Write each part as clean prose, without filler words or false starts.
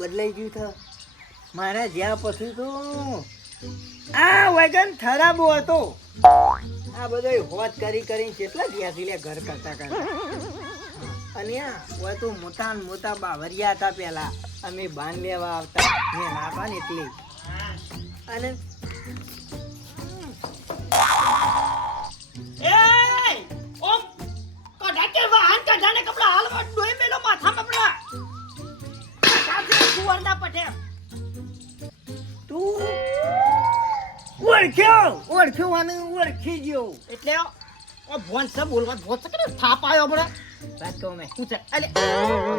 બદલાઈ ગયું છે. મારા જ્યાં પછી તો આ વગન ખરાબો હતો. આ બધો હોત કરી કરીને કેટલા દિવસથી લે ઘર કરતા અને આ તો મોટા ને મોટા બાવરિયા હતા પેલા. અમે બાન લેવા આવતા મેં નાખવા ને એટલે અને ઓળખ્યો અને ઓળખી ગયો એટલે ભોન છે બોલવા ભોન છે કે થાપ આવ્યો બડા વાત કહું મેં પૂછે અલે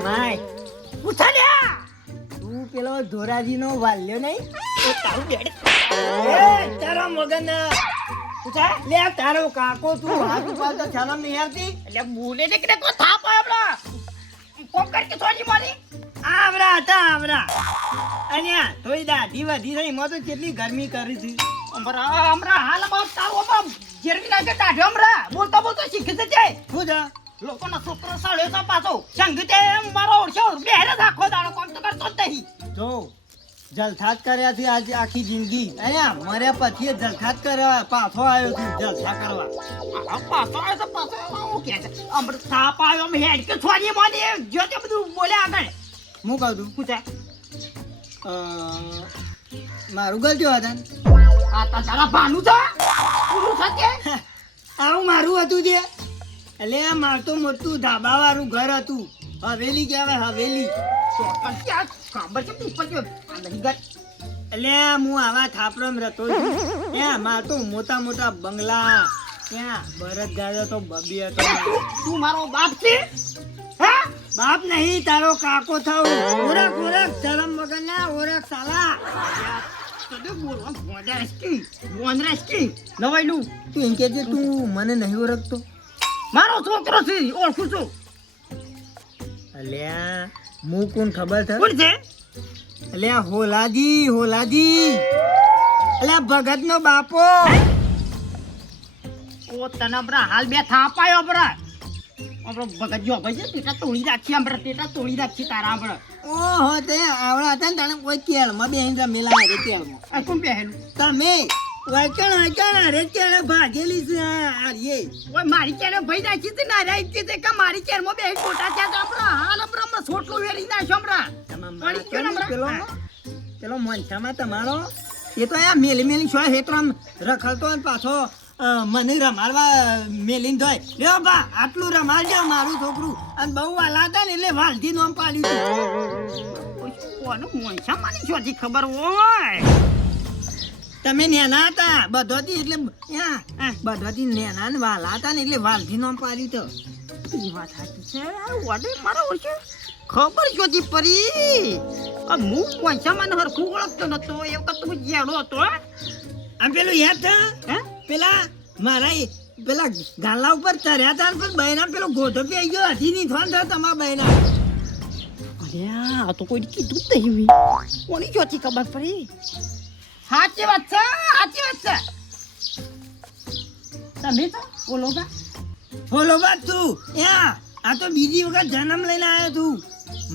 માય પૂછે લે તું પેલો ધોરાજી નો વાલ્યો નહીં એ તારું બેડ તારો મગન પૂછે લે તારો કાકો તું હાથ ઉપર તો શરમ નહીં આવતી એટલે બોલે ને કે કો થાપ આવ્યો બડા કોમ કર કે સોજી મારી આવરા હતા આવરા અને થોડી દાઢી વધી રહી મો તો કેટલી ગરમી કરી હતી હમરા હાલ બાપ તારો બાપ જેરવી નાખે કાઢ્યો હમરા બોલતો બોલતો શીખી જજે શું છે લોકોનો છોકરો સાળ્યો છે પાછો સંગીતે મારો ઓળખ્યો બેરે રાખો દાડો કોમ તો કરતો જ નહીં જો જલથાત કર્યા થી આજે આખી જિંદગી અહીંયા મર્યા પછી જલથાત કરવા પાછો આવ્યો છું જલથા કરવા પાછો આવ્યો તો પાછો હું કે છે અમૃત થાપ આવ્યો અમે હેડ કે છોડી મોદી જો તે બધું બોલે આગળ હું કહું છું પૂછે મારું ગલત્યો હતા આ તો તારા ભાનું છે પૂરું છે આવું મારું હતું તે એટલે મારું તો મોટું ધાબા વાળું ઘર હતું હવેલી કહેવાય હવેલી તો પણ ક્યાં ખબર છે પીપલ કે આ નહીં ગત એટલે હું આવા થાપડમ રહેતો છું ત્યાં માર તો મોટા મોટા બંગલા ત્યાં બરદ ગાયો તો બબી હતો તું મારો બાપ છે હે બાપ નહીં તારો કાકો થવું ઓરખ ઓરખ ધરમ વગર ના ઓરખ સાલા તો બોલવા ગોંદરાસ્કી નવાઈલું તું એમ કે છે તું મને નહીં ઓળખતો મારો છોકરો છે ઓળખું છું અલ્યા હું કોણ ખબર છે કોણ છે અલ્યા હોલાજી હોલાજી અલ્યા ભગત નો બાપો ઓ તને બરા હાલ બે થાપ આવ્યો બરા આપણો ભગત જો ભાઈ ટેટા તોડી રાખી આમ ટેટા તોડી રાખી તારા આમ ઓહો તે આવડા હતા ને તને કોઈ કેળમાં બેહીને રમેલા રે કેળમાં આ કોણ બેહેલું તમે વચણ રે કેળ ભાગેલી છે આર્યે ઓય મારી કેરે ભાઈ નાખી છે ના રાઈ છે કે મારી કેરમાં બે કોટા છે આપણા હાલ આપણા છોટલું વેરી નાખ્યો હમણાં પેલો મોંછામાં તમારો એ તો આ મેલી મેલી છો હેતરામ રખડતો ને પાછો મને રમાડવા મેલીને ધોય લ્યો બા આટલું રમાડજો મારું છોકરું અને બહુ વાલા હતા ને એટલે વાલથી નોમ પાડ્યું કોનું મોંછામાંની શોધી ખબર હોય તમે નેના હતા બધોથી એટલે બધોથી નેના ને વાલા હતા ને એટલે વાલથી નોમ પાડ્યું તો એ વાત સાચી છે વડે મારો ઓળખ્યો ખબર શોધી પડી હું મોંછામાં હરખું ઓળખતો નતો એ વખત તું જેડો હતો આ પેલું યાદ છે પેલા મારા પેલા ગાલા ઉપર ચર્યા હતા પણ બહેના પેલો ગોધો પી આવી ગયો હજી નહીં થોન થયો તમારા બહેના અરે આ તો કોઈ કીધું જ નહીં કોની ચોથી ખબર પડી સાચી વાત છે સાચી વાત છે તમે તો બોલો બાત તું આ તો બીજી વખત જન્મ લઈને આવ્યો તું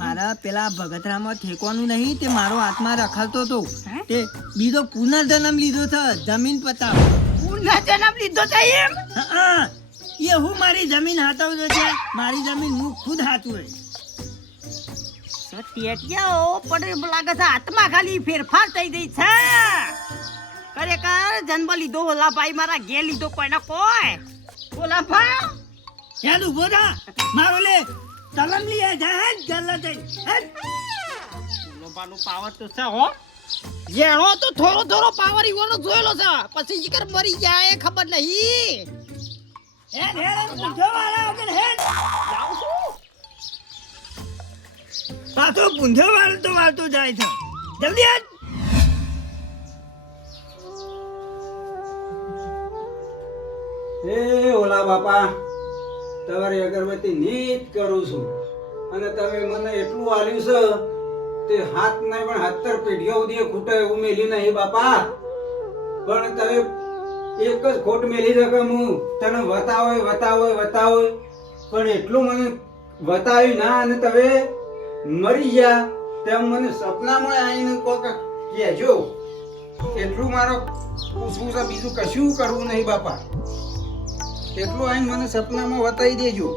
મારા પેલા ભગતરામાં ઠેકવાનું નહીં તે મારો આત્મા રખડતો હતો તે બીજો પુનર્જન્મ લીધો છે જમીન પતાવ પુનર્જન્મ લીધો છે એમ એ હું મારી જમીન હાથવતો છે મારી જમીન હું ખુદ હાથું ટેટિયાઓ પડે લાગે છે આત્મા ખાલી ફેરફાર થઈ ગઈ છે ખરેખર જન્મ લીધો ઓલા ભાઈ મારા ઘેર લીધો કોઈના કોઈ ઓલા ભાઈ યાદ ઉભો થા મારો લે તલમ લીએ જાય ગલ્લા જઈ લોબાનો પાવર તો છે હો જેણો તો થોડો થોડો પાવર ઈવાનો જોયેલો છે પછી જીકર મરી જાય ખબર નહીં હેડ હેડ પૂંજો વાળા વગર હેડ લાવ છું પાછો પૂંજો વાળતો જાય છે જલ્દી હેડ એ ઓલા બાપા તમારી અગરબત્તી નીત કરું છું અને તમે મને એટલું આલ્યું છે તે હાથ નહીં પણ 70 પેઢીઓ સુધી ખૂટે એવું મેલી નહીં બાપા પણ તમે એક જ ખોટ મેલી રકમ હું તને વતાવો પણ એટલું મને વતાવ્યું ના અને તમે મરી ગયા તેમ મને સપનામાં આવીને કોક કહેજો. એટલું મારો પૂછવું છે, બીજું કશું કરવું નહીં બાપા. એટલું આવીને મને સપનામાં બતાવી દેજો.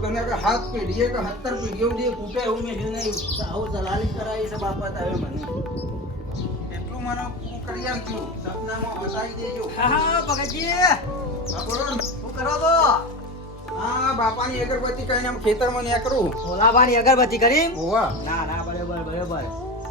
તને કે હાથ પેઢીએ કે 70 પેઢીઓ સુધી કૂટે એવું મેં નહીં. આવું દલાલી કરાવી છે બાપા તારે મને. એટલું મને પૂરું કરી આપજો. સપનામાં બતાવી દેજો. હા ભગતજી હા, બોલો ને. શું કરો તો હા, બાપાની અગરબત્તી કહીને આમ ખેતરમાં ન્યા કરું. ઓલાબાની અગરબત્તી કરી હોવા ના ના બરાબર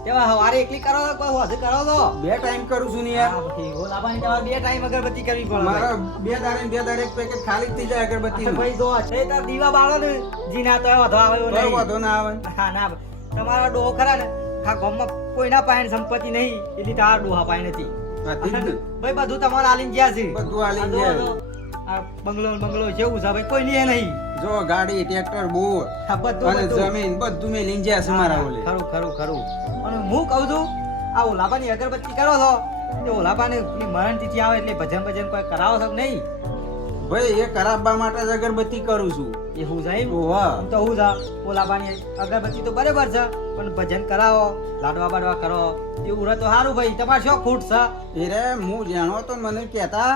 તેવા હવારે એકલી કરો તો કોઈ વધુ કરો તો 2 ટાઈમ કરું છું ને યાર. હા, પછી ઓલાબાની તમારે 2 ટાઈમ અગરબત્તી કરવી પડે મારા 2 દાડે એક પેકેટ ખાલી જ થઈ જાય અગરબત્તી નું. ભાઈ જો છે તાર દીવા બાળો ને જીના તો વધો આવે એવું કોઈ નહીં. વાંધો ના આવે. હા ના તમારા ડોહો ખરા ને આ ગામમાં કોઈના પાસે સંપત્તિ નહીં એટલે તારા ડોહા પાસે નથી. હા, ઠીક ને. ભાઈ બધું તમારે આલીને ગયા છે. બધું આલીને આ જો, ગયા. આ બંગલો જેવું છે ભાઈ કોઈ નહીં નહીં. જો ગાડી, ટ્રેક્ટર, બોર આ બધું અને બધું. જમીન બધું મેં લઈને જ્યાં છે મારા ઓલે. ખરું અને હું કહું છું આ ઓલાબાની અગરબત્તી કરો છો એ ઓલાબાની મરણ તિથિ આવે એટલે ભજન કોઈ કરાવો છો કે નહીં? ભાઈ એ કરાવવા માટે જ અગરબત્તી કરું છું. એ હું સાહેબ ઓવા તો હું જા ઓલાબાની અગરબત્તી તો બરાબર છે પણ ભજન કરાવો લાડવા બાડવા કરો એવું રહે તો સારું ભાઈ. તમારે શું ખોટ છે? એ રે હું જાણો તો મને કહેતા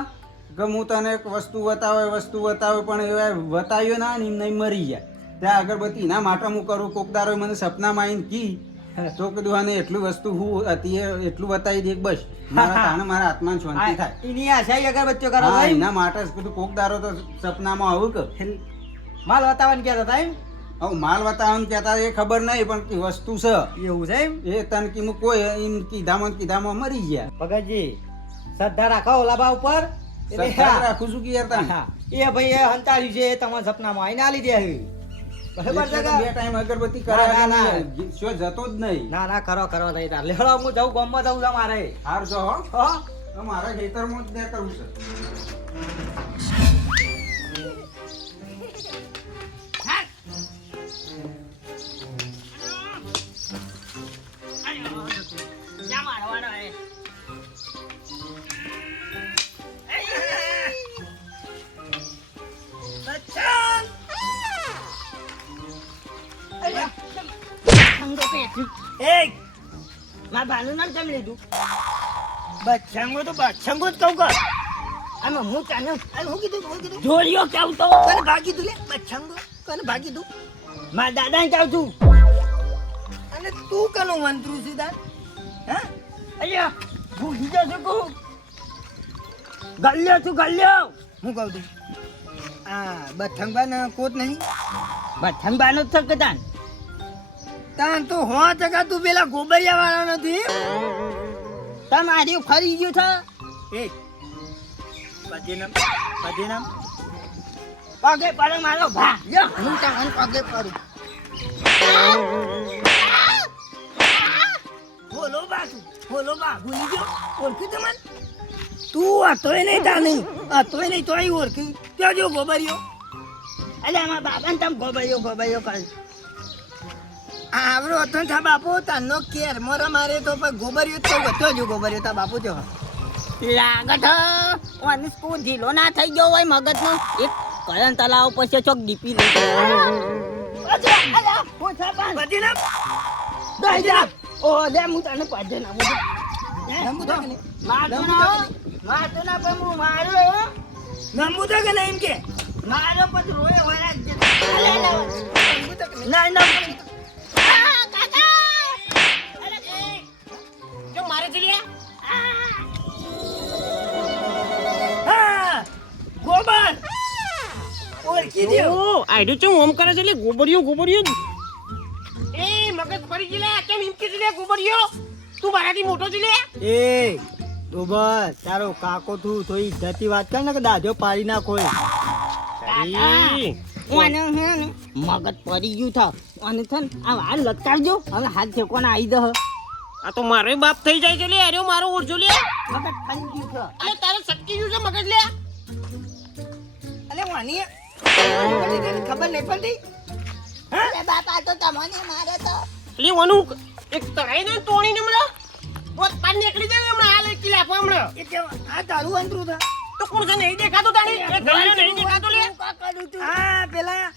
કે હું તને એક વસ્તુ બતાવે પણ એ બતાવ્યો ના ને એમ નહીં મરી ગયા. ત્યાં અગરબત્તી એના માટે હું કરું. કોકદારો મને સપનામાં આવીને કી તો કીધું આને એટલું વસ્તુ હું હતી એટલું બતાવી દે બસ મારા તાણે મારા આત્માને શાંતિ થાય. એની આશાઈ અગરબત્તીઓ કરો હા, ભાઈ. એના માટે જ કીધું કોકદારો તો સપનામાં આવું કે માલ વતાવવાનું કહેતા હતા એમ? હવે માલ બતાવવાનું કહેતા એ ખબર નહીં પણ કે વસ્તુ છે એવું છે એમ? એ તન કીધું કોઈ એમ કીધામાં મરી ગયા. ભગતજી શ્રદ્ધા રાખો ઓલાબા ઉપર એટલે સરકાર રાખું છું કે યાર તને. હા, એ ભાઈ એ હંતાળ્યું છે એ તમારા સપનામાં આવીને આલી દે છે. બરાબર છે એટલે કે? 2 ટાઈમ અગરબત્તી ના, કરાવે ના. શું જતો જ નહીં. ના કરો થઈ તાર લેડો હું જઉં ગામમાં જઉં છે મારે. હાર જો હો. હા તો મારા ખેતરમાં જ ત્યાં કરવું છે. જા મારવાનો હે. સંગો પેઠી. એ મારા ભાનું નામ કેમ લીધું? બચ્છંગો તો બચ્છંગો જ કહું કર. આમાં હું તને હું કીધું જોડિયો કેવું તો કને ભાગી તું લે બચ્છંગો કને ભાગી તું મારા દાદાને કહું છું. અને તું કનો મંત્રુ સીધા હા અલ્યા ભૂલી જશો કહું ગલ્યો છું ગલ્યો. હું કહું છું આ બચ્છંગા કોટ નહીં બથંબાનો જ છે કદાન. તાન તો 100% તું પેલા ગોબરિયા વાળા નથી. તમારી ફરી ગયું છે. એ પદીનામ પગે પડે મારો ભા. યો હું તાન પગે પડું. બોલો બા ભૂલી ગયો ઓળખી તમને તું હતોય નહીં તાની હતોય નહીં તોય ઓળખી ત્યાં જો ગોબરિયો અલ્યા મારા બાબાને તમે ગોબાઈઓ કરે. આવડો હતો થા બાપુ તાનો કેર મોરા મારે તો પણ ગોબરિયો તો ગતો જો ગોબરિયો તા બાપુ જો લાગત ઓને સ્કૂલ ઢીલો ના થઈ ગયો હોય મગજનો. એક કરણ તલાવ પછી ચોક ડીપી લઈ પદીનામ ઓ લે હું તને પાડે ના નમુ તો કે મારતો ના પણ હું માર્યો નમુ તો કે નહીં એમ કે મારો પછી રોય વળા જ નમુ તો કે ના ના કાકા અરે એ જો મારે ચલી હા ગોબર ઓળખી દે આઈડો ચમ ઓમ કરે છે લે ગોબરિયો એ મગજ ફરી ગઈ લે કેમ એમ કે લે ગોબરિયો તું મારાથી મોટો છે લે એ ગોબર તારો કાકો તું થોડી ઇજ્જતથી વાત કર ને કે દાજો પાડી ના કોઈ ઓને હે ને મગજ પડી ગયું થા અને થન આ હાલ લટકારજો અને હાથ ઠેકોને આવી દે. આ તો મારો બાપ થઈ જાય છે લે અરે મારો ઓરજો લે મગજ ફરી ગયું છે. અરે તારે સટકી ગયું છે મગજ લે અલે વાની ખબર નહીં પડતી અરે બાપા તો તમને મારે તો લે વનુ એક તરાઈ ને તોડી ને મળે પોત પાર નીકળી જાય હમણાં હાલ એક કિલા આપો હમણાં એ કે આ તારું અંતરું થા તો કોણ છે નહીં દેખાતો તાણી એ ગળ્યો નહીં દેખાતો લે આ પેલા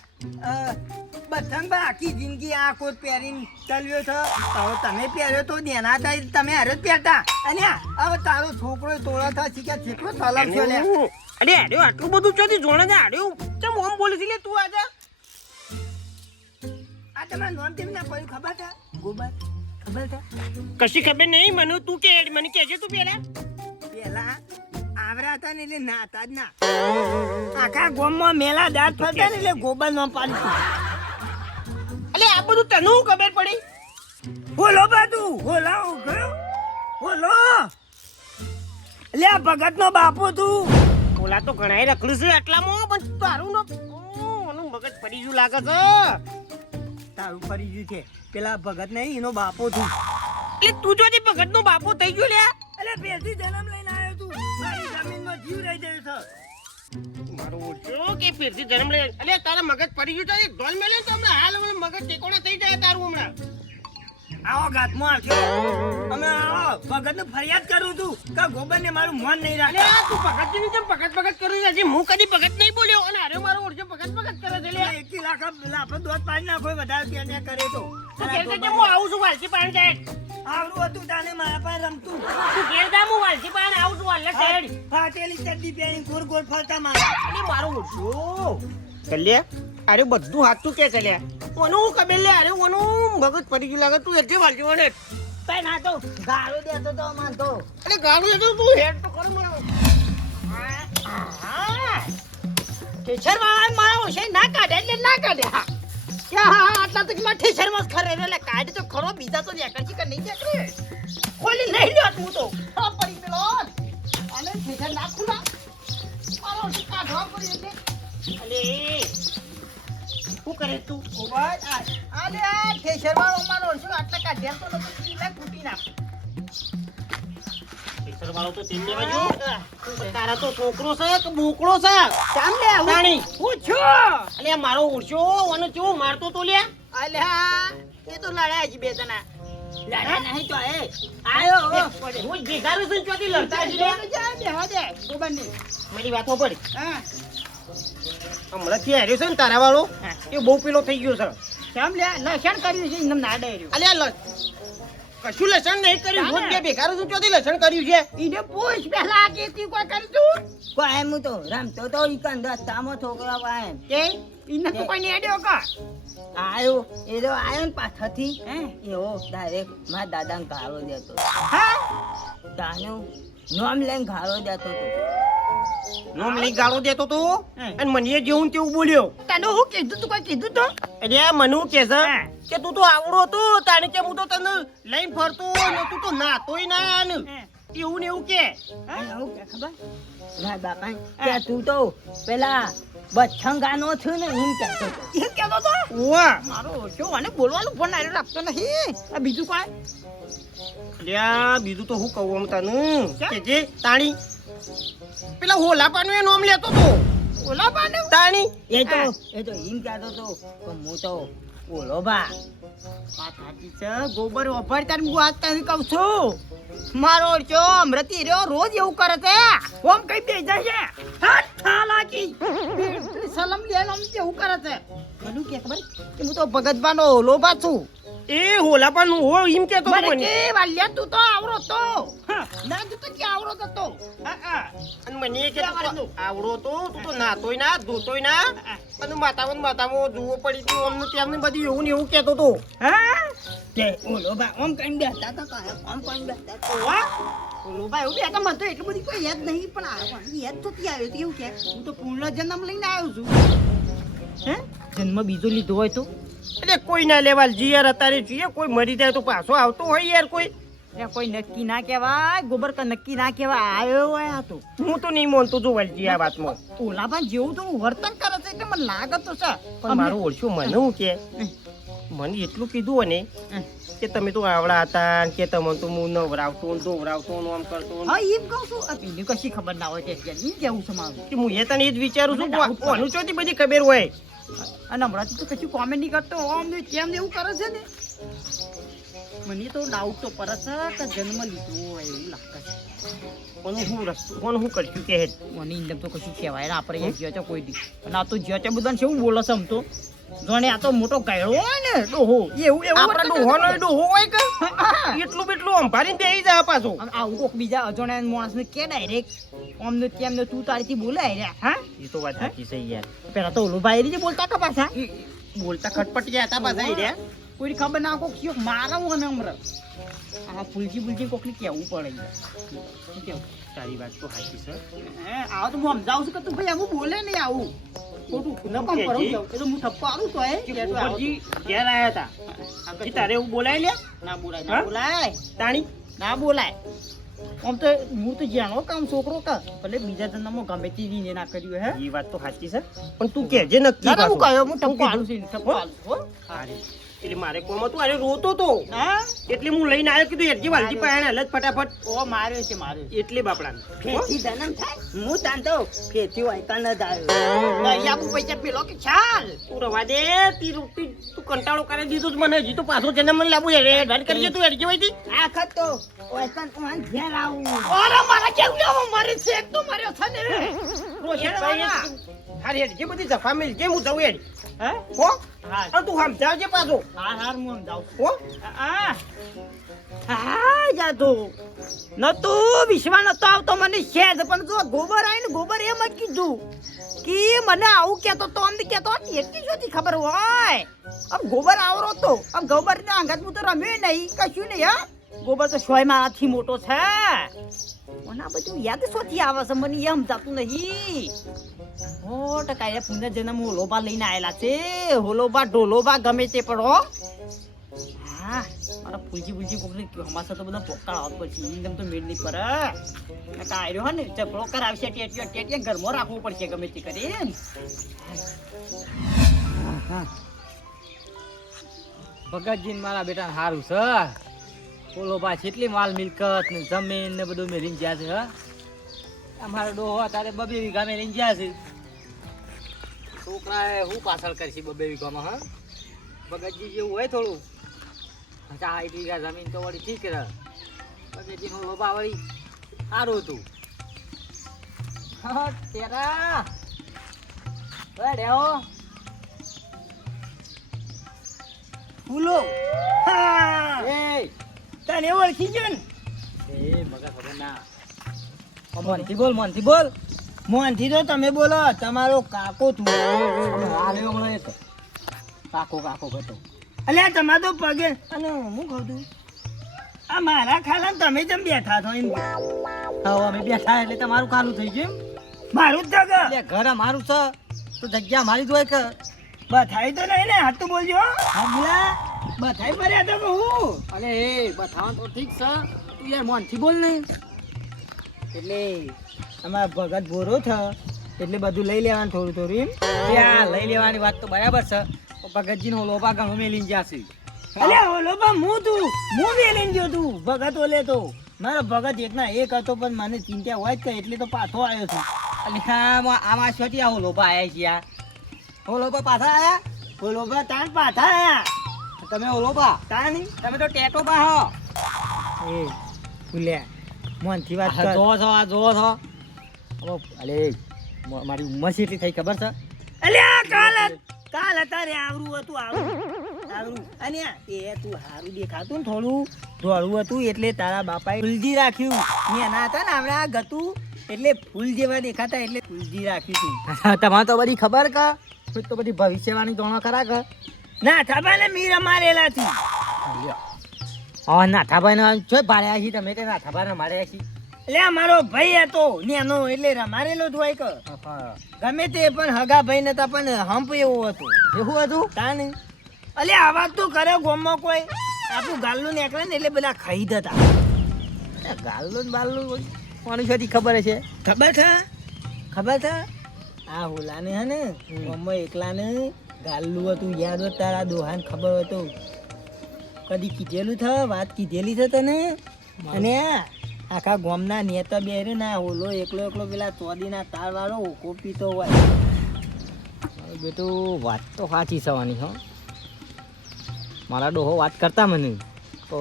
બથંગ આખી જિંદગી આ કોટ પહેરીને ચાલ્યો છે. હવે તમે પહેર્યો તો દેના હતા તમે હારે જ પહેરતા. અને હવે તારો છોકરો તોળા થા શીખ્યા કેટલો સલામ છે લે. અરે અરે આટલું બધું ચોથી જોણે છે અરે કેમ ઓમ બોલે છે લે તું આજે આ તમારું નામ કેમ ના પડ્યું ખબર છે ગોબર ખબર છે કશી ખબર નહીં મને તું કે મને કહેજે તું પેલા પેલા આવરા હતા ને એટલે નાતા જ ના આખા ગામમાં મેલા દાંત ફરતા ને એટલે ગોબર નામ પાડી અલે આ બધું તને હું ખબર પડી બોલો બાતું બોલા ગયો બોલો લે ભગત નો બાપુ તું ઓલા તો ઘણાય રખડું છે આટલામાં પણ તારું નો ઓનું મગજ પડી ગયું લાગે છે તારું ફરી ગયું છે પેલા ભગત નહીં એનો બાપો તું એટલે તું જો ભગત નો બાપો થઈ ગયો લે એટલે પેલથી જન્મ લઈને આવ્યો તું મારી જમીનમાં જીવ રહી ગયો છે મારો ઓછો કે ફેરથી જન્મ લે અલે તારા મગજ પડી ગયું છે ઢોલ મેલે તો હમણાં હાલ હમણાં મગજ ટેકોણા થઈ જાય તારું હમણાં આવો ગાતમાં આવજો અમે આવો ભગત ને ફરિયાદ કરું છું કે ગોબર ને મારું મન નહીં અલે રાખે તું ભગત ની જેમ ભગત ભગત કરું છે હજી હું કદી ભગત નહીં બોલ્યો અને અરે મારો ઓળખો ભગત ભગત કરે છે લે 1 લાખ લાફો દોત પાડી નાખો વધારે ત્યાં કરે તો તું ઘેર જજે હું આવું છું વાલસી પાણી જાય આવડું હતું તાને મારા પાસે રમતું તું ઘેર જા હું વાલસી પાણી આવું છું વાલે સાઈડ ફાટેલી ચડ્ડી પહેરી ગોળ ગોળ ફરતા મારા અરે મારો ઓછો કલ્યા અરે બધું હાથું કે કલ્યા ઓનું કબેલ લે અરે ઓનું મગજ પડી ગયું લાગે તું એટલે વાલસી વાળે કઈ ના તો ગાળો દેતો તો માનતો અરે ગાડું લેતો તું હેડ તો કર મને ઠેસર વાળા મારા ઓછે ના કાઢે એટલે ના કાઢે હા હા આટલા તો માં ઠેસર માં ખરે એટલે કાઢે તો ખરો બીજા તો દેખાડશી કે નહીં દેખાડે ખોલી નહીં લ્યો તું તો પડી પેલો અને ઠેસર નાખું ના મારો ઓછે કાઢવા પડી એટલે અલે શું કરે તું ઓબાય આલે આ ઠેસર વાળો મારો ઓછે આટલા કાઢ્યા તો લોકો પીલા કૂટી નાખ પિક્ચર વાળો તો તેમ લેવા જો તારા તો છોકરો છે કે બોકડો છે ચામ લે તાણી હું છું અલે મારો ઓળશો ઓનો ચો મારતો તો લે અલે હા એ તો લડાય જ બે જણા લડાય નહીં તો એ આયો હું ભેગારું છું ચોથી લડતા જ લે બેહવા દે ગોબરની મારી વાતો પડી હા હમણાં થી હાર્યો છે ને તારા વાળો એ બહુ પેલો થઈ ગયો છે કેમ લે લસણ કર્યું છે એમ ના ડર્યું અલે કશું લસણ નહીં કર્યું હું બે ભેગારું છું ચોથી લસણ કર્યું છે ઈને પૂછ પહેલા કે તી કોઈ કરી તું કોઈ એમ તો રમતો તો ઈ કંદ તામો છોકરા પાસે કે ઈને તો કોઈ નેડ્યો કા આયો એ તો આયો ને પાછળથી એવો ડાયરેક્ટ મારા દાદાને ગાળો દેતો હા તાનું નામ લઈને ગાળો દેતો તો નોમ લઈ ગાળો દેતો તો અને મને જેવું ને તેવું બોલ્યો તને હું કીધું તું કોઈ કીધું તો અરે મને કે છે કે તું તો આવડો તો તાણે કે હું તો તને લઈને ફરતો ને તું તો નાતોય ના ને એવું ને એવું કે આવું કે ખબર મારા બાપા કે તું તો પેલા બચ્છંગાનો છું ને એમ કહેતો હતો. એ કહેતો તો વાહ મારો શું અને બોલવાનું ફોન આરે રાખતો નહીં આ બીજું કોઈ લ્યા બીજું તો હું કહું આમ તને કે જે તાણી પેલા હોલાપાનું એ નામ લેતો તો ઓલા પાને તાણી એ તો એમ કહેતો હતો કે હું તો ઓલો બા વાત સાચી છે ગોબર ઓફર તાર હું આજ તને કહું છું મારો છો અમૃતિ રહ્યો રોજ એવું કરે છે ઓમ કઈ બે જાય છે હાથ થાલાકી સલમ લે આમ એવું કરે છે મને કે ખબર કે હું તો ભગતબાનો લોભા છું એ હોલાપાનું હો એમ કેતો તો મને મને કે વાલ્યા તું તો આવરો તો ના તું તો કે આવરો તો અને મને કે તું તો આવડો તો તું તો નાતોય ના ધોતોય ના અને માતામાં જુઓ પડી તું અમને તેમને બધી એવું ને એવું કેતો તો હા કે ઓલો બા ઓમ કઈ બેઠા હતા ઓમ કઈ બેઠા હતા. વાહ ઓલો ભાઈ એવું બેઠા મને તો એટલું બધી કોઈ યાદ નહીં પણ આ યાદ તો ત્યાં આવ્યો એવું કે હું તો પૂર્ણ જન્મ લઈને આવ્યો છું હે જન્મ બીજો લીધો હોય તો એટલે કોઈ ના લેવાલ જી યાર અત્યારે છીએ કોઈ મરી જાય તો પાછો આવતો હોય યાર કોઈ કોઈ નક્કી ના કહેવાય ગોબર કા નક્કી ના કહેવાય આવ્યો હોય આ તો હું તો નહીં માનતો જો વાલજી આ વાતમાં ઓલા ભાઈ જેવું તો વર્તન કરે છે એટલે મને લાગે તો છે પણ મારું ઓળશું મને હું કે મને એટલું કીધું ને કે તમે તો આવડા હતા કે તમે તો હું નવરાવતો ને દોવરાવતો ને આમ કરતો ને. હા એમ કહું છું આ પેલી કશી ખબર ના હોય કે એમ કેવું છે મારું કે હું એ તને એ જ વિચારું છું કે આનું ચોથી બધી ખબર હોય અને હમણાં તો કશું કોમેડી કરતો આમ ને કેમ ને એવું કરે છે ને મને તો ડાઉટ તો પર છે કે જન્મ લીધો હોય એવું લાગે છે કોનું હું રસ્તો કોનું હું કરશું કે હેડ મને ઇન્દમ તો કશું કહેવાય ને આપણે એ જ્યો છે કોઈ દી અને આ તો જ્યો છે બધાને કેવું બોલે છે આમ તો જોને આ તો મોટો ગાયડો હોય ને ડોહો એવું એવું આપણા ડોહોનો ય ડોહો હોય કે એટલું બેટલું અંભારીને બેહી જાય પાછો આવું કોક બીજા અજાણ્યા માણસને કે ડાયરેક્ટ અમને તેમને તું તારીથી બોલાય રે હા એ તો વાત સાચી છે યાર પેલા તો ઓલું ભાઈ રીતે બોલતા કે પાછા બોલતા ખટપટિયા હતા પાછા એ રહ્યા કોઈ ખબર ના કોક કયો મારા મને હમણાં આ ફૂલજી કોકને કેવું પડે શું કેવું તારી વાત તો સાચી છે હે આવો તો હું સમજાવું છું કે તું ભાઈ આવું બોલે નહીં આવું ખોટું ન કામ કરો એ તો હું ઠપકો આવું તો એ કે ભૂપતજી ઘેર આયા હતા ઈ તારે એવું બોલાય લ્યા ના બોલાય હા? ના બોલાય તાણી ના બોલાય આમ તો હું તો જાણો કામ છોકરો કા ભલે બીજા જન્મમાં ગમે તે રીને ના કર્યું હે એ વાત તો સાચી છે પણ તું કહેજે નક્કી ના ના હું પાછું. કહ્યો હું ઠપકો આલું છું ઠપકો આલું છું, હો હારે. એટલે મારે કોમ હતું અરે રોતો તો હા એટલે હું લઈને આવ્યો કીધું હેરજી વાલજી પાયા હાલ જ ફટાફટ ઓ માર્યો છે એટલે બાપડા ફેથી ધનમ થાય હું તાંતો ફેથી હોય કાન જ આવ્યો નહીં આપું પૈસા પેલો કે ચાલ તું રવા દે તી રોટી તું કંટાળો કરી દીધો જ મને હજી તો પાછો જન્મ મને લાવું એડવાન્સ કરી તું હેરજી વાયથી આ ખત તો ઓયસન ઓન ઘેર આવું ઓરે મારા કેવું લેવો મારી છેક તો માર્યો છે ને હારે હેરજી બધી જફા મિલ જે હું જઉં હેડી હે હો હા અને તું સમજાવજે પાછો હા હાર હું જાઉં હો હા જા તો નતો વિશ્વાસ નતો આવતો મને શેજ પણ જો ગોબર આવીને ગોબર એમ જ કીધું કે મને આવું કેતો તો અમને કેતો એટલી સુધી ખબર હોય આમ ગોબર આવરો તો આમ ગોબર ને આંગત હું તો રમ્યો નહીં કશું નહીં હા ગોબર તો સોય મારાથી મોટો છે મને આ બધું યાદ શોથી આવે છે મને એમ જાતું નહીં હો ટકા પુનર્જન્મ હોલોબા લઈને આયેલા છે હોલોબા ઢોલોબા ગમે તે પણ હો હા મારા ફૂલજી કોકને હમાસા તો બધા પોકાર આવત પછી એકદમ તો મેળ નહીં પડે કાયરો હે ને ચપડો કરાવશે ટેટિયા ઘરમાં રાખવું પડશે ગમે તે કરી ભગતજી મારા બેટા સારું છે બોલો બા કેટલી માલ મિલકત ને જમીન ને બધું મેળીને ગયા છે હા અમારો ડોહો તારે 2 વીઘા મેળીને ગયા છે છોકરાએ હું પાછળ કરશે 2 વીઘામાં હા ભગતજી જેવું હોય થોડું 60 વીઘા જમીન તો વળી ઠીક રહે ભગતજીનું લોભા વળી સારું હતું હા તેરા રેહો ફૂલો એ તને ઓળખી ગયો ને એ મગર ખબર ના મનથી બોલ મોહનથી તો તમે બોલો તમારો કાકો તું હાલ્યો હમણાં એક કાકો હતો અલ્યા તમારે તો પગે અને હું કહું છું આ મારા ખાલા તમે જેમ બેઠા છો એમ હવે અમે બેઠા એટલે તમારું કાલું થઈ ગયું મારું જ થશે એટલે ઘર અમારું છે તો જગ્યા મારી જ હોય કે બથાઈ તો નહીં ને હાથ તો બોલજો હમલા બથાઈ પડ્યા તો કહું અરે એ બતાવવાનું તો ઠીક છે તું યાર મનથી બોલ ને એટલે અમારા ભગત બોરો છે એટલે બધું લઈ લેવાનું થોડું એમ ત્યાં લઈ લેવાની વાત તો બરાબર છે ભગતજીનો લોભા ઘણો મેલીને જશે અલ્યા ઓલો બા હું વેલીને ગયો તું ભગત ઓલે તો મારો ભગત એકના એક હતો પણ મને ચિંતા હોય જ એટલે તો પાછો આવ્યો છું અને આમાં શોધી આવો લોભા આવ્યા છે યાર ઓ લોભા પાછા આયા ઓલો બા તાન પાછા આયા તમે ઓ લોભા તાન તમે તો ટેટો બા હો એ ભૂલ્યા મનથી વાત કર જોવો છો આ જોવો છો અલે મારી ઉંમર કેટલી થઈ ખબર છે અલ્યા કાલ તારે આવરું હતું આવરું અને એ તું હારું દેખાતું ને થોડું ધોળું હતું એટલે તારા બાપાએ ફૂલજી રાખ્યું ને એના હતા ને હમણાં ગતું એટલે ફૂલ જેવા દેખાતા એટલે ફૂલજી રાખ્યું હતું તમારે તો બધી ખબર કે તો બધી ભવિષ્યવાણી ધોણો ખરા કે ના થાબા ને મીર મારેલા હતી હા નાથાભાઈ ને જોઈ ભાડ્યા છીએ તમે કે નાથાભાઈ ને માર્યા છીએ એટલે મારો ભાઈ હતો નેનો એટલે રમારેલો જ હોય કે ગમે તે પણ હગા ભાઈ નતા પણ હંપ એવો હતો એવું હતું તાને અલે આવાજ તો કરે ગોમમાં કોઈ આપણું ગાલ્લું નીકળે ને એટલે બધા ખાઈ જતા ગાલ્લું ને બાલ્લું કોની સુધી ખબર છે ખબર છે આ હોલાને હે ને ગોમમાં એકલાને ગાલ્લું હતું યાદ હોય તારા દોહાને ખબર હોય તો કદી કીધેલું છે વાત કીધેલી છે તને અને આખા ગામના નેતા બેર્યો ના ઓલો એકલો પેલા ચોદીના તાર વાળો કોપીતો હોય બેટું વાત તો સાચી થવાની હો મારા ડોહો વાત કરતા મને તો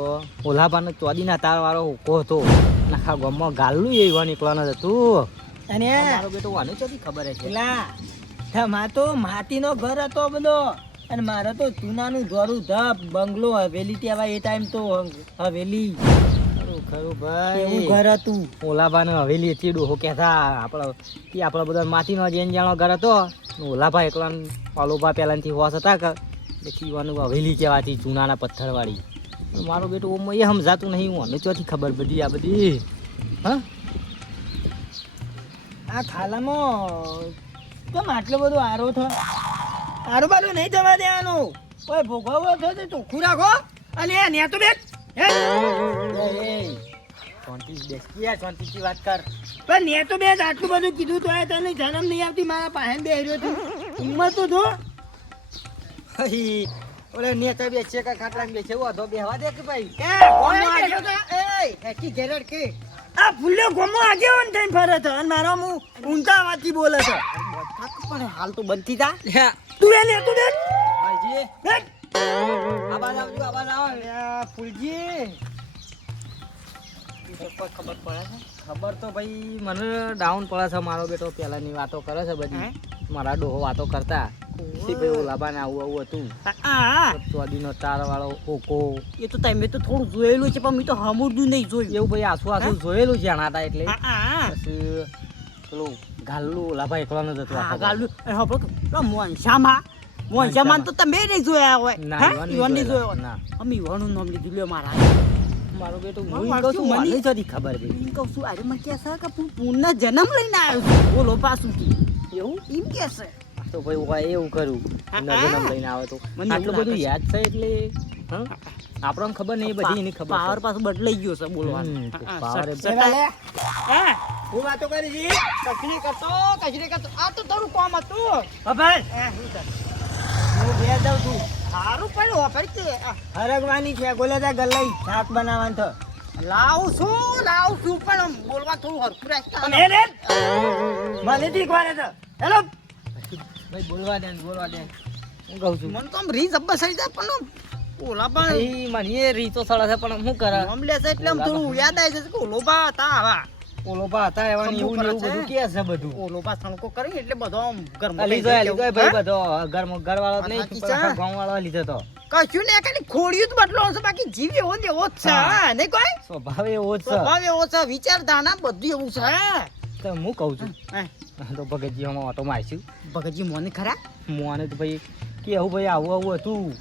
ઓલાભાનો ચોદીના તાર વાળો હુકો હતો આખા ગામમાં ગાલ્લું એવા નીકળવાનું હતું અને મારો બેટો આને ચોથી ખબર છે પેલા તમાર તો માટીનો ઘર હતો બધો અને મારે તો જૂનાનું ધોરું ધપ બંગલો હવેલી કહેવાય એ ટાઈમ તો હવેલી ખરું ભાઈ એવું ઘર હતું. ઓલાભાને હવેલી હતી ડોહો કહેતા આપણા બધા માટીનો જેન જાણો ઘર હતો ઓલાભા એકલા ઓલોભા પહેલાંથી હોશ હતા કે ચીવાનું હવેલી કહેવાતી ચૂનાના પથ્થરવાળી મારો બેટો ઓમ એ સમજાતું નહીં મને ચોથી ખબર બધી આ બધી હા આ ખાલામાં કેમ આટલો બધો આરો થાય? આરો બારો નહીં જવા દેવાનો. કોઈ ભોગવવો થયો તો ચોખ્ખું રાખો. અને એ ન્યા તો બેઠ. હે? શાંતિથી વાત કર પણ ન્યા તો બેઠ. આટલું બધું કીધું તો એ તને જન્મ નહીં આવતી મારા પાસે બેહ્યો છું. ઉંમર તો જો. ઓલે નેતા બે છે કે ખાટલા બે છે વધો બેહવા દે કે ભાઈ આ ફૂલ્યો ગોમો આગેવાન થઈને ફરે છે અને મારો હું ઊંચા અવાજથી બોલે છે. પણ હાલ તો બંધ થઈ જા તું એ ન્યા તો બેઠ. ભાઈજી બેઠ. આવાજ આવજો આવાજ આવો ફૂલજી ખબર પડે છે ખબર તો ભાઈ મને ડાઉન પડે છે મારો બેટો પહેલાની વાતો કરે છે બધી મારા ડોહો વાતો કરતા કે ભાઈ ઓલાબાને આવું હતું ચોદીનો તાર વાળો ઓકો એ તો તમે તો થોડું જોયેલું છે પણ મેં તો હમુરદું નહીં જોયું. એવું ભાઈ આસુ આસુ જોયેલું જાણા હતા એટલે હા પછી પેલું ગાલ્લું ઓલાબા એકલાનો જ હતો આખો ગાલું મોનશામાં તો તમે નહીં જોયા હોય. ના, હા? ઈવન નહીં ઈવન નહીં જોયેલા. જોયો હોય. ના. અમે ઈવનનું નામ લીધું લ્યો મારા. મારો બેટો હું હું વાંચું, કહું છું મને- મને જતી ખબર ભાઈ એમ કહું છું અરે મને કહે છે કે હું પૂર્ણ જન્મ લઈને આવ્યો છું બોલો પાછું કી એવું એમ કે છે. તો ભાઈ હું એવું કરું હા, નજરમ હા. લઈને આવે તો મને આટલું એવું બધું લાગે યાદ છે એટલે હં? આપણને ખબર નહીં બધી એની ખબર પાવર છે. પાછું બદલાઈ ગયો છે બોલવાનું. હમ, હા, પાવર એ સટ- સટ- હા, હું વાતો કરી છી. કચરી કરતો આ તો તારું કામ હતું. ભાઈ હું ઘેર જાઉં છું. સારું પડ્યું વાપરી તે. હરગવાની છે ગોલેદા ગલ્લાઈ શાક બનાવવાનું છે. લાવું છું પણ આમ બોલવા થોડું હરખું રાખતા. અને એ રે મને શીખવાડે છે. હેલો ભાઈ બોલવા દે ને, બોલવા દે હું કહું છું મને તો આમ રીસ અબ્બા સડી જાય પણ આમ ઓલા પણ ભાઈ મને એ રીતો સળે છે પણ શું કરે આમ લેશે એટલે આમ થોડું યાદ આવી જશે કે ઓલોબા હતા આવા. ઓલોબા હતા એવા ને એવું ને એવું ખબર બધું છે. કે છે બધું ઓલોબા સણકો કરી એટલે બધો આમ ઘરમાં લીધો એ લીધો એ ભાઈ હા? બધો ઘર વાળો જ નહીં સાચી છે. ગામ વાળો લીધો તો કશું ને ખાલી ખોડિયું જ બદલો છે બાકી જીવ એવો ને એવો જ છે હા. હા, નહીં કોઈ સ્વભાવ એવો જ છે સ્વભાવ એવો છે વિચારધારણા બધું એવું છે તો હું કહું છું હા. તો ભગતજી અમે ઓટો મારશું ભગતજી મોને ખરા મોને તો ભાઈ કે આવું ભાઈ આવું આવું હતું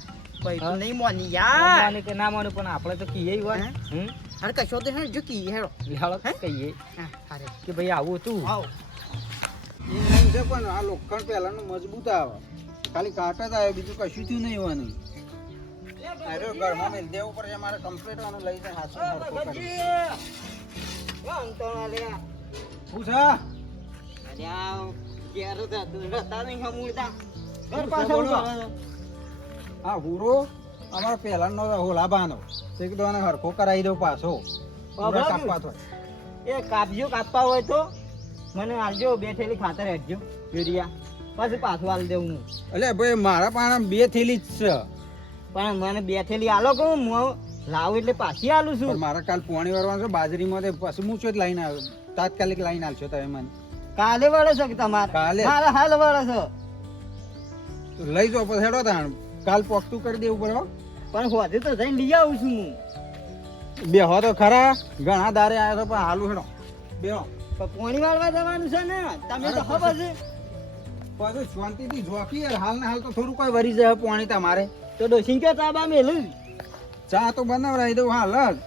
ભાઈ હા? તું નહીં મોની યાર માને કે ના માને પણ આપણે તો કહીએ હોય હા? હમ અરે કશો તો હે જો કી હેડો હાલો હે? કહીએ હા અરે કે ભાઈ આવું હતું આવ એ નહીં છે પણ આ લોખંડ પહેલાનું મજબૂત આવે ખાલી કાટ જ આવે બીજું કશું થયું નહીં હોવાનું અરે ઘરમાં મેલ દેવું પડશે મારે કમ્પ્લીટ આનું લઈ જાય હાથો હરખો કરી. શું છે ઘર પાછળ ઉભો. હા હુરો અમારો પહેલાનો હોલાબાનો તે કીધું આને હરખો કરાવી દઉં પાછો પૂરા કાપવા તો એ કાપજો કાપવા હોય તો મને આલજો બેઠેલી ખાતર હેઠજો યુરિયા પછી પાછું આલ દેવું હું. એટલે ભાઈ મારા પાસે બે થેલી જ છે પણ મને બેઠેલી આલો કહું હું લાવું એટલે પાછી આલું પણ છું. મારે કાલ પોણી વારવાનું છે બાજરીમાં તે પછી હું ચોથ લાઈને આવ્યો તાત્કાલિક લાઈને આવશો તમે મને કાલે વળે છે કે તમારે કાલે. મારે હાલ વળે છે તો લઈ જાઓ પછી હેડો તાણ કાલ પોખતું કરી દેવું પડે હો. પણ હોજે તો જઈને લઈ આવું છું હું. બેહો તો ખરા ઘણા દારે આવ્યા તો પણ હાલું હેડો બેહો પણ પોણી વાળવા જવાનું છે ને તમે તો ખબર છે પછી શાંતિથી જોખી યાર હાલ ને હાલ તો થોડું કોઈ વરી જાય પોણી તમારે તો ડોસી કે તાબા મેલું ચા તો બનાવરાઈ દઉં હાલ જ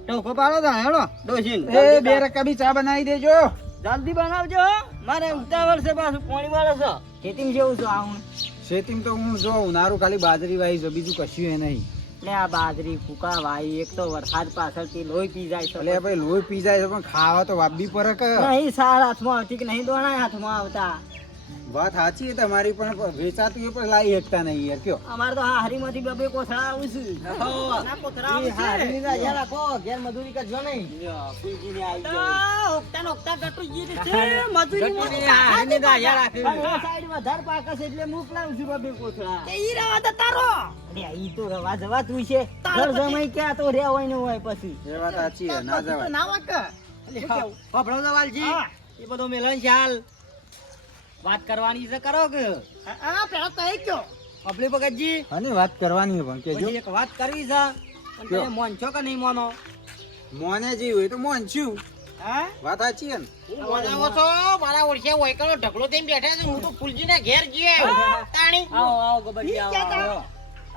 ટોકો પાડો તો હેડો ડોસી એ બે રકા બી ચા બનાવી દેજો જલ્દી બનાવજો હો. મારે ઉતાવળ છે પાછું પોણી વાળો છે ખેતીમાં જેવું છું આવું શેતીમ તો હું જો ઉનાળું ખાલી બાજરી વાવી છે બીજું કશું એ નહીં એટલે આ બાજરી ફૂકા વાઈ એક તો વરસાદ પાછળથી લોહી પી જાય છે એટલે ભાઈ લોહી પી જાય છે પણ ખાવા તો વાપી પડે કે નહીં સાર હાથમાં આવતી કે નહીં દોણા હાથમાં આવતા વાત સાચી છે તમારી પણ વેચાતું એ પણ લાવી શકતા નહીં યાર કયો અમારે તો આ હારીમાંથી બબે કોથળા આવું છું ના કોથળા ઈ આવશે. હારીની રાજા રાખો ઘેર મજૂરી કરજો નહીં ફૂલજીને આવી જાય. ઓકતા ને ઓકતા ગટુ જી છે મજૂરી માં ગટુની હારીની રાજા રાખી. પણ આ સાઈડ વધારે પાકે છે એટલે મોકલાવું છું બબે કોથળા. એ ઈ રવા દે તારો અરે ઈ તો રવા જવાતું છે ઘર જમાઈ ક્યાં તો રહેવાય ન હોય પછી એ વાત સાચી છે ના તો જવાય ના વાક પપડો તો વાલજી હા. એ બધો મેલન ચાલ વાત કરવાની છે કરો કે હા પેલા તો એ કયો આપણી ભગતજી આની વાત કરવાની પણ કેજો પછી એક વાત કરવી છે પણ તમે કયો? મોનશો કે નહીં મોનો મોને જે હોય તો મોન છું હા વાત સાચી હે ને બનાવો છો મારા ઓળખે વૈકણો ઢગલો થઈને બેઠા છે હું તો ફૂલજીના ઘેર ગયો તાણી આવો આવો ગબરજી આવો ક્યાં આવો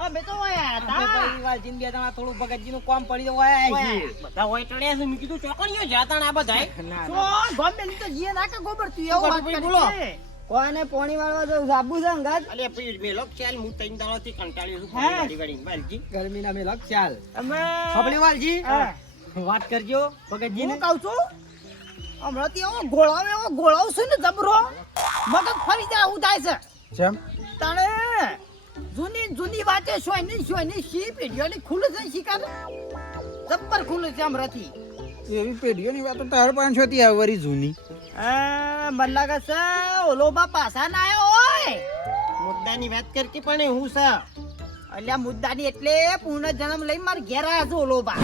અમે તો આયા આપણે હતા પરિવાર જીન બે જણા થોડું ભગતજીનું કામ પડી તો વાયા આવીએ. બધા વૈટણ્યા છે મેં કીધું ચોકણીઓ જાતા આ બધાય ના, તો ના. ગમે તો જીએ ના કે ગોબર તું એવું વાત ભાઈ કરી બોલો. છે. કોઈને પોણી વાળવા તો સાબુ છે અંગાત અલે પછી મેલો ચાલ હું તૈન દાડાથી કંટાળ્યો છું હે? ગાડી વાળી વાલજી ગરમીના મેં લગ ચાલ અમે ખબડી વાલજી હા. વાત કરજો ભગતજીને હું કહું છું હમણાં થી એવો ગોળાવ છે ને જબરો મગજ ફરી જાય એવું થાય છે ચમ તાણે જૂની વાતે સોયની શી પેઢીઓની ખુલ્લે છે શિકાર જબ્બર ખુલ્લે છે હમણાંથી એવી પેઢીઓની વાતો તાર 500 થી આવે વરી જૂની મને લાગે છે ઓલો બા પાછા ના આવ્યો હોય મુદ્દાની વાત કરતી પણ હું છે અલ્યા મુદ્દાની એટલે પુનર્જન્મ લઈને માર ઘેર આવ્યા છે ઓલો બા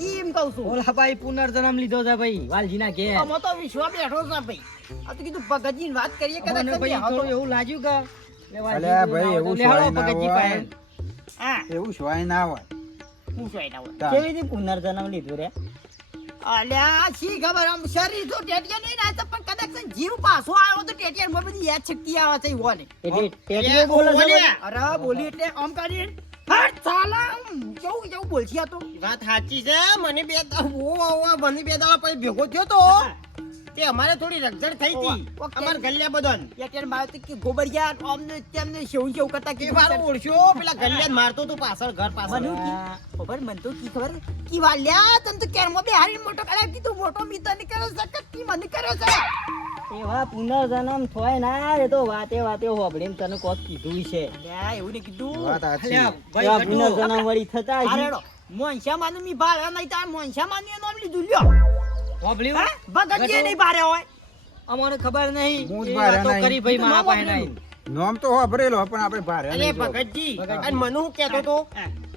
એમ કહું છું ઓલા ભાઈ પુનર્જન્મ લીધો છે ભાઈ વાલજીના ઘેર અમે તો વિશ્વા બેઠો છે ભાઈ આ તો કીધું ભગતજીની વાત કરીએ કદાચ મને ભાઈ થોડું એવું લાગ્યું કે લે વાલજી અલ્યા જોડે ભાઈ, આવો તો એવું લે હાલો સોય ના ભગતજી હોય. પાસે. હા એવું શવાય ના હોય હું શું એના હોય તાર. કેવી રીતે પુનર્જન્મ લીધું રે અલ્યા શી ખબર આમ શરીર તો ટેટિયા નહીં ના પણ કદાચ છે જીવ પાછો આવ્યો તો ટેટિયા માં બધી યાદ શક્તિ આવે છે ઈવોને એટલે ટેટીઓ બોલે છે બોલ્યા. અરે બોલી એટલે આમ કરી હટ ચાલા કેવું બોલછી આ તો વાત સાચી છે મને બે મને બે દાડા પછી ભેગો થયો તો તે અમારે થોડી રગજડ થઈ હતી ઓકે. અમાર ગલ્યા બદન ટેટિયા મારે તો કે ગોબરિયા આમને તેમને શેવું શેવું કરતા કે કે વાર ઓળશો પેલા ગલ્યા મારતો તો પાછળ ઘર પાછળ મનુ ખબર મન તો કી ખબર કી વાલ્યા તને તો કેરમો બે હારી મોટો કરાવી દીધું મોટો મિત્ર ની કરે સકત કી મને કરે છે એવા પુનર્જન્મ થોય ના એ તો વાતે વાતે હોબળીને તને કોક કીધું છે લ્યા એવું ને કીધું વાત સાચી અલ્યા ભાઈ પુનર્જન્મ વળી થતા હશે. હારેડો મોનશા માનું મી ભાળે નહીં તાર મોનશા માનું નામ લીધું લ્યો હોબળ્યું? હા ભગતજી નહીં ભારે હોય અમને ખબર નહીં હું જ એ બહાર વાતો નહીં. કરી ભાઈ મારા પાસે નહીં. નોમ તો વાપરેલો પણ આપણે ભારે અરે નહીં જોવું. ભગતજી ભગતજી. અને મનુ હું કહેતો તો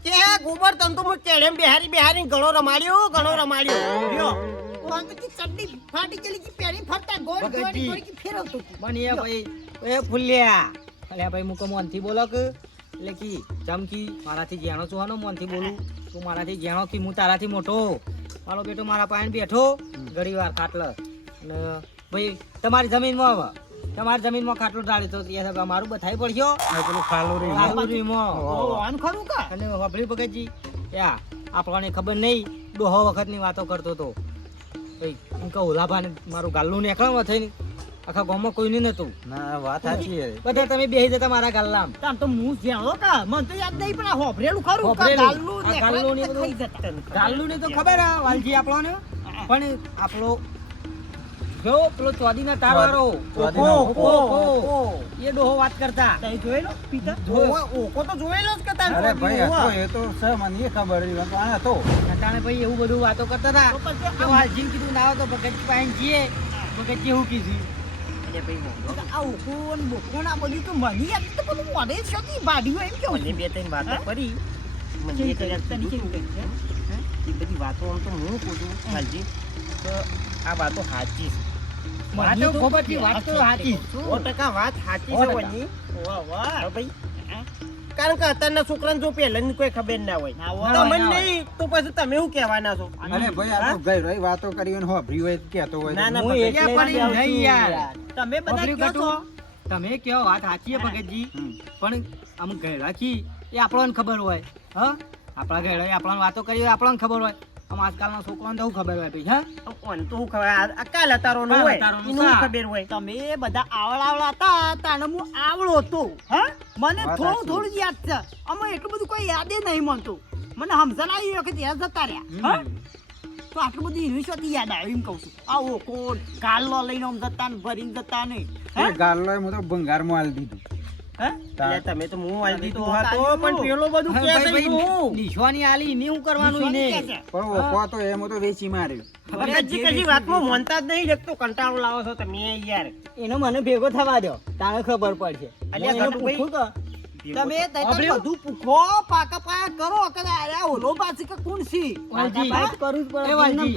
કે આ ગોબર તન તો હું કેડેમ બેહારી ઘણો રમાડ્યો લ્યો કોણ તો કી ચટણી ફાટી ગયેલી કી પેરી ફરતા ગોળ ભગતજી. ગોળી ગોળી કી ફેરવતો તું. મને એ ભાઈ એ ફૂલ્યા અલ્યા ભાઈ મુકો મોનથી બોલો કે એટલે કી ચમકી મારાથી જેણો છું હાનો મોનથી બોલું તું મારાથી જેણો કી હું તારાથી મોટો મારો બેટો મારા પાસે બેઠો ઘણી વાર ખાટલો અને ભાઈ તમારી જમીનમાં હવે તમારી જમીનમાં ખાટલો ડાળી તો એ મારું બધાઈ પડ્યો આ પેલું ખાલું રહી આ ગયું. બધુંમાં. ઓ આમ ખરું કા અને વાપરી ભગતજી યા આપણને ખબર નહીં ડોહો વખતની વાતો કરતો હતો ભાઈ એમ કહું ઓલાભાને મારું ગાલ્લું નીકળવા થઈને આખા ગામમાં કોઈને નતું ના વાત સાચી હે. બધા તમે બેહી જતા મારા ગાલ્લામ તામ તો હું જ્યાં કા મને તો યાદ નહીં પણ આ હોભરેલું ખરું કા હોભરેલું. ગાલનું આ ને ગાલનું ને ખાઈ બધું. જતા ગાલ્લું ને તો ખબર આ વાલજી આપણને પણ આપણો જો પેલો ચોદીના તારવાળો ચોદીનો. ઓહો, એ ડોહો વાત કરતા તઈ જોયેલો પિતા ઓકો તો જોયેલો જ કે તાર અરે ભાઈ હોવા. હતો એ તો છે મને એ ખબર હતી પણ આ હતો નટાણે ભાઈ એવું બધું વાતો કરતા હતા તો પછી કે વાલજીને કીધું ના આવો તો ભગતજી પાસે જઈએ ભગતજી એવું કીધું આ ઉકોન બોકોન આ બધું તો મને યાદ તો બધું મોઢે જ છોતી ભાડ્યું એમ કેવું મને બે ત્રણ વાતો હા? કરી મને એક યાદ તને કીધું કેવું હતું. કહે છે? એ બધી વાતો આમ તો હું કહું છું હાલજી તો આ વાતો સાચી છે વાતો ખબરથી વાત તો સાચી. 100% વાત સાચી છે 100%. વની. વાહ વાહ હા ભાઈ કારણ કે અત્યારના છોકરાને જો પહેલાની કોઈ ખબર ના હોય ના હોય, તમને ના હોય. નહીં તો પછી તમે શું કહેવાના છો અરે ભાઈ આ તો ગઈ વાતો કરી અને હોભરી હોય તો કહેતો હોય ના, તો. ના, હું ભગતજી. એટલે પણ જ નહીં નહીં યાર. તમે બધા બબલી કહો છો ગટુ, તમે કહો વાત સાચી છે ભગતજી હમ. પણ અમુક ગયરાખી એ આપણને ખબર હોય હા આપણા ગયડા આપણને વાતો કરી હોય આપણને ખબર હોય આમ આજકાલના છોકરાને તો શું ખબર હોય ભાઈ હા ઓન તો શું ખબર આ કાલ અતારો નો કાલ હોય અતારોનું એનું શું શાક. ખબર હોય તમે બધા આવડા હતા તાણે હું આવડો હતો હા મને વાત થોડું સાચી. થોડું જ યાદ છે અમે એટલું બધું કોઈ યાદે નહીં મળતું મને સમજણ આવી વખત યાદ જતા રહ્યા હા તો આટલું બધું યુનિવર્સિટી યાદ આવ્યું એમ કહું છું આ ઓકો ગાલ્લો લઈને આમ જતા ને ભરીને જતા નહીં એ ગાલ્લોએ મને તો ભંગારમાં આલી દીધું એટલે તમે તો મું આલી દીધું તમે તો હતો પણ પેલો બધું હા, કે ભાઈ, છે ભાઈ, હું નિશવાની આલી એને શું કરવાનું એને પણ ઓકો તો એમ તો વેચી માર્યું ભગતજી કશી વાતમાં માનતા જ નહીં એક તો કંટાળો લાવો છો તમે યાર એનો મને ભેગો થવા દો તારે ખબર પડશે અલ્યા, હું એને ગટુભાઈ, પૂછું કે તમે તઈ વાપર્યું? બધું પૂછો પાકા પાકા કરો કે આ ઓલો પાછી કે કોણ છે વાલજી, એ વાલજી,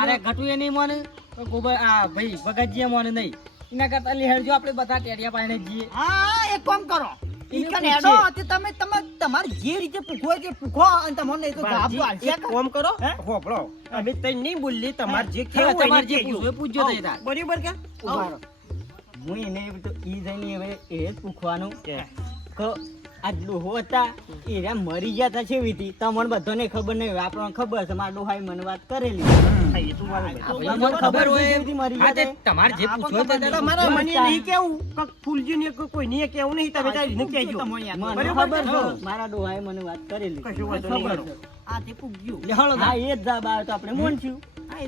અરે ઘટુ એ નહીં માને તો ગોબર આ ભાઈ ભગતજી એ માને નહીં એના કરતા લેહરજો આપણે બધા ટેડિયા પાઈને જઈએ હા એક કામ કરો ઈ કને હેડો તે તમે તમારે જે રીતે પૂછો હોય તે પૂછો અને તમને એ તો જવાબ તો વાલજી, આલશે એક કામ કરો હોભળો અમે તઈ નહીં બોલી તમારે જે હા, કેવું હોય તમારે ને જે કહેજો. પૂછવું હોય પૂછજો તઈ તાર. બરાબર કે ઉભા રહો. હું એને તો ઈ જઈને હવે એ જ પૂછવાનું કે આ ડોહો હતા એ રહ્યા મરી ગયા તા છે વીતી તમને બધાને ખબર નહીં હોય આપણને ખબર છે મારા ડોહાએ મને વાત કરેલી હા, એ તો બરાબર. તમને ખબર હોય એવી મરી ગયા તે. તમારે જે પૂછો તે તમારે મને નહીં કેવું કે ફૂલજી ને કોઈ નહીં કેવું નહીં તમે તારી રીતનું કહેજો. મને બરાબર ખબર છે? છે મારા ડોહાએ મને વાત કરેલી કશું વાંધો નહીં, ખબર હાલો. છે. આ તે પૂછ્યું હા એ જ જવાબ આવ્યો તો આપણે મોનશું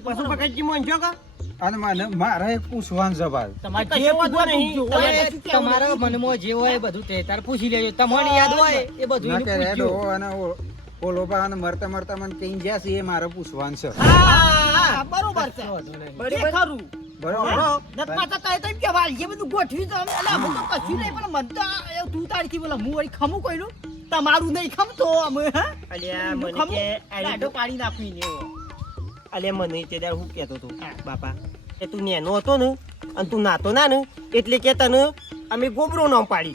પશુ પકડજી મોંજો કા અને મને મારે એક પૂછવાનું છે ભાઈ. તમારે કશો જે વાંધો પૂછવું નહીં. પૂછજો. તમારા મનમાં જે હોય એ બધું તે તાર પૂછી લેજો તમને યાદ હોય એ બધું ના એને કે પૂછજો. રેડો અને ઓલો બા અને મરતા મરતા મને કઈ જ્યાં છે એ મારે પૂછવાનું છે. હા બરોબર છે વાંધો નહીં. બરોબર ખરું બરોબર નત પાછા તારે તો એમ કે વાલ જે બધું ગોઠવી તો અમે અલા હું તો કશું નહીં પણ મન તો તું તારીથી બોલા હું વળી ખમું કોઈનું તમારું નહીં ખમતો અમે હા અલ્યા મને ખમું કે આ લાડો પાડી નાખવી ને એવો અલ્યા મને તે દાડ હું કહેતો હતો બાપા કે તું નેનો હતો ને અને તું નાતો ના ને એટલે કે તને અમે ગોબરો નામ પાડી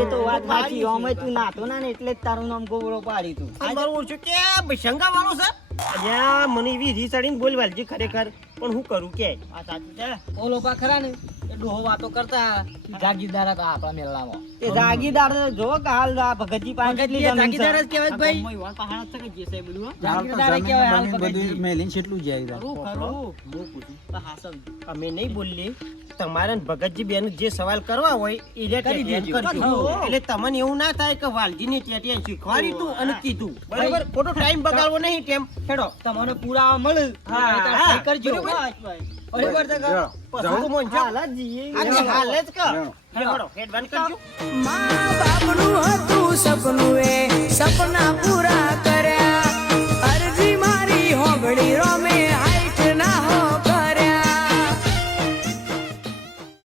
એ તો વાત સાચી ઓમે તું નાતો ના ને એટલે જ તારું નામ ગોબરો પાડી તું બરોબર છે કે ભશંગા વાળો છે અલ્યા મને એવી રી ચડીને બોલ વાલજી ખરેખર પણ હું કરું કે આ સાચું છે ઓલો પા ખરા ને એ ડોહો વાતો કરતા જાગીરદાર હતા આપણા મેળામાં એ જાગીરદાર જો કે હાલ આ ભગતજી પાસે કેટલી જમીન છે જાગીરદાર જ કહેવાય ભાઈ. આ ગામમાં યુવાન પહાડ જ છે કે જે છે એ બધું હો. જાગીરદાર એ કહેવાય હાલ બધું ભગતજી. મેલીને છેટલું જાય ખરું ખરું હું પૂછું તો હા સમજ અમે નહીં બોલીએ તમારે ને ભગતજી બેન જે સવાલ કરવા હોય એ રે કરી દેજો. કરજો. હા. એટલે તમને એવું ના થાય કે વાલજી ની ટેટિયા શીખવાડી તું અને કીધું બરાબર ખોટો ટાઈમ બગાડવો નહીં કેમ હેડો તમને પુરાવા મળે હા, તમે તાર હા. સહી કરજો બરોબર. બરોબર છે કે? પછી તો મોંજો. હાલ જ જઈએ. આજે હાલ જ કર જાઓ. હેડો હેડ બંધ કરજો મા બાપનું હતું સપનું એ